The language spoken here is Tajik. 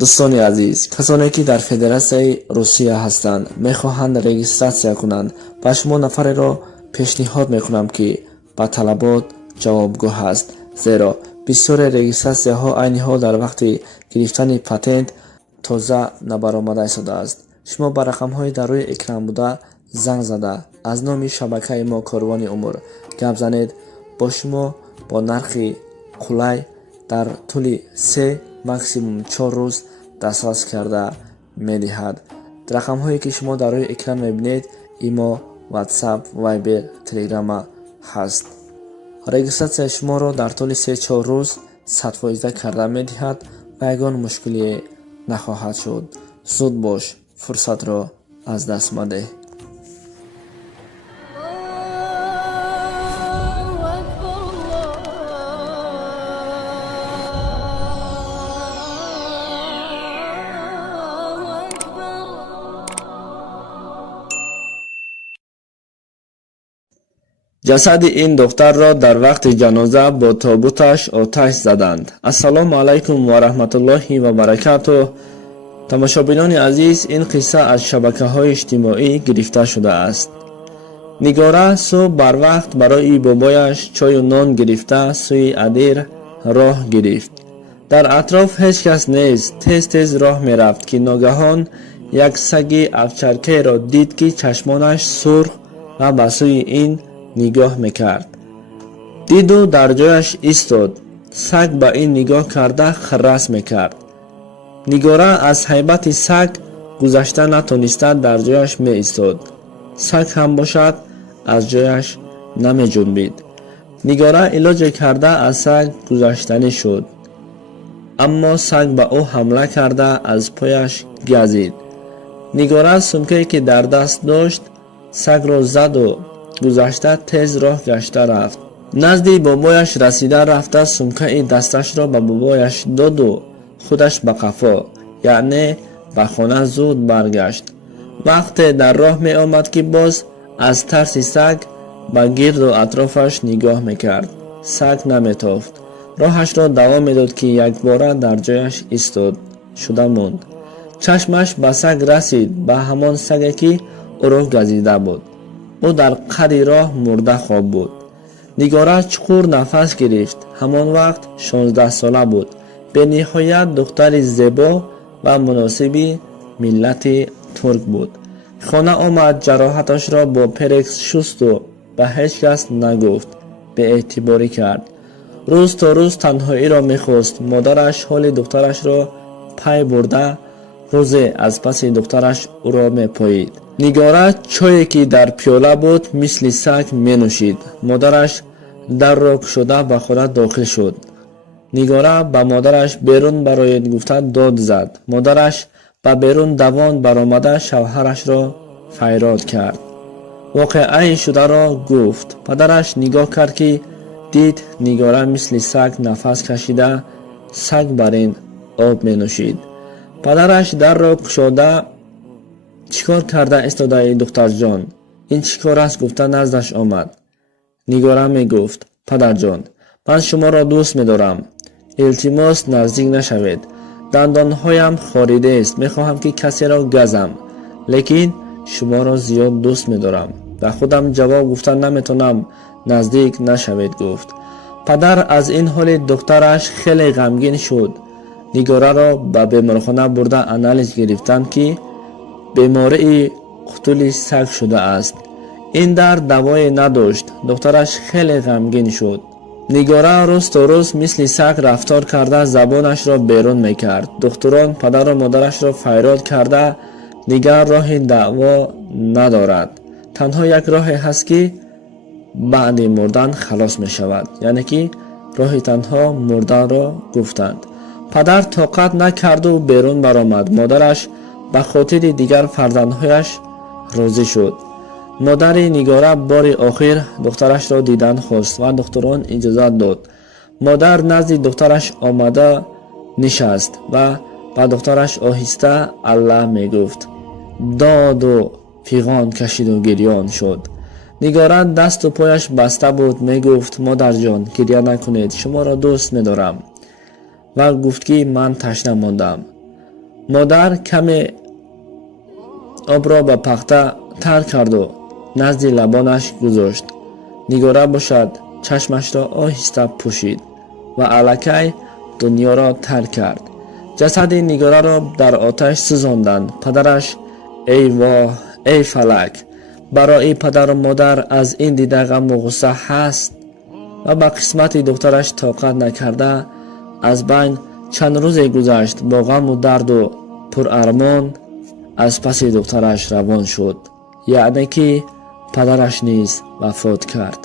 дӯстони азиз, касоне ки дар Федератсияи Русия ҳастанд, мехоҳанд регистратсия кунанд. Ба шумо нафареро пешниҳод мекунам, ки ба талабот ҷавобгӯ ҳаст, зеро бисёре регистратсияҳо айни ҳол дар вақти гирифтани патент тоза набаромада истодааст. Шумо ба рақамҳои дар рӯи экран буда занг зада аз номи шабакаи мо Корвони Умр гап занед. Бо шумо бо нархи қулай дар тӯли 3 максимум 4 рӯз дастрас карда медиҳад. Рақамҳое ки шумо дар рӯи экран мебинед имо WhatsApp, Viber, Telegram ҳаст. регистратсияи шуморо дар тӯли 3-4 рӯз 100% карда медиҳад ва ягон мушкилие нахоҳад шуд. зуд бош, фурсатро аз даст надеҳ. ҷасади ин духтарро дар вақти ҷаноза бо тобуташ оташ заданд. ассалому алайкум ва раҳматуллоҳи ва баракатуҳ. тамошобинони азиз, ин қисса аз шабакаҳои иҷтимоӣ гирифта шудааст. нигора субҳ барвақт барои бобояш чою нон гирифта сӯи адир роҳ гирифт. дар атроф ҳеҷ кас нест. тез тез роҳ мерафт, ки ногаҳон як саги овчаркаеро дид, ки чашмонаш сурх ва ба сӯи ин нигоҳ мекард. диду дар ҷояш истод. саг ба ин нигоҳ карда хиррас мекард. нигора аз ҳайбати саг гузашта натониста дар ҷояш меистод. саг ҳам бошад аз ҷояш намеҷунбид. нигора илоҷе карда аз саг гузаштанӣ шуд. аммо саг ба ӯ ҳамла карда аз пояш газид. нигора сумкае ки дар даст дошт сагро заду гузашта тез роҳ гашта рафт. назди бобояш расида рафта сумкаи дасташро ба бобояш доду худаш ба қафо, яъне ба хона зуд баргашт. вақте дар роҳ меомад, ки боз аз тарси саг ба гирду атрофаш нигоҳ мекард. саг наметофт. роҳашро давом медод, ки якбора дар ҷояш истод шуда монд. чашмаш ба саг расид, ба ҳамон саге ки ӯро газида буд. ӯ дар қади роҳ мурда хоб буд. нигора чуқур нафас гирифт. ҳамон вақт 16 сола буд. бениҳоят духтари зебо ва муносиби миллати турк буд. хона омад, ҷароҳаташро бо перекс шусту ба ҳеҷ кас нагуфт. беэътиборӣ кард. рӯз то рӯз танҳоиро мехост. модараш ҳоли духтарашро пай бурда рӯзе аз паси духтараш ӯро мепоид. нигора чое ки дар пиёла буд мисли саг менӯшид. модараш дарро кушода ба хона дохил шуд. нигора ба модараш берун бароед гуфта дод зад. модараш ба берун давон баромада шавҳарашро файрод кард. воқеаи шударо гуфт. падараш нигоҳ кард, ки дид нигора мисли саг нафас кашида саг бар ин об менӯшид. падараш дарро кушода чӣ кор карда истодаи духтарҷон? ин чӣ кор аст? гуфта наздаш омад. нигора мегуфт: падарҷон, ман шуморо дӯст медорам. илтимос наздик нашавед. дандонҳоям хоридест. мехоҳам, ки касеро газам. лекин шуморо зиёд дӯст медорам. ба худам ҷавоб гуфта наметонам наздик нашавед гуфт. падар аз ин ҳоли духтараш хеле ғамгин шуд. нигораро ба беморхона бурда анализ гирифтанд, ки бемории қутули саг шудааст. ин дард давое надошт. духтараш хеле ғамгин шуд. нигора рӯз то рӯз мисли саг рафтор карда забонашро берун мекард. духтурон падару модарашро файрод карда дигар роҳи даъво надорад. танҳо як роҳе ҳаст, ки баъди мурдан халос мешавад. яъне ки роҳи танҳо мурданро гуфтанд. падар тоқат накарду берун баромад. модараш ба хотири дигар фарзандҳояш розӣ шуд. модари нигора бори охир духтарашро дидан хост ва духтурон иҷозат дод. модар назди духтараш омада нишаст ва ба духтараш оҳиста алла мегуфт. доду фиғон кашиду гирён шуд. нигора дасту пояш баста буд. мегуфт: модарҷон, гирья накунед, шуморо дӯст медорам. ва гуфт, ки ман ташна мондам. модар каме обро ба пахта тар карду назди лабонаш гузошт. нигора бошад чашмашро оҳиста пӯшид ва аллакай дунёро тарк кард. ҷасади нигораро дар оташ сӯзонданд. падараш эй воҳ, эй фалак, барои падару модар аз ин дида ғаму ғусса ҳаст. ва ба қисмати духтараш тоқат накарда аз байн чанд рӯзе гузашт. бо ғаму дарду пурармон аз паси духтараш равон шуд. яъне ки падараш низ вафот кард.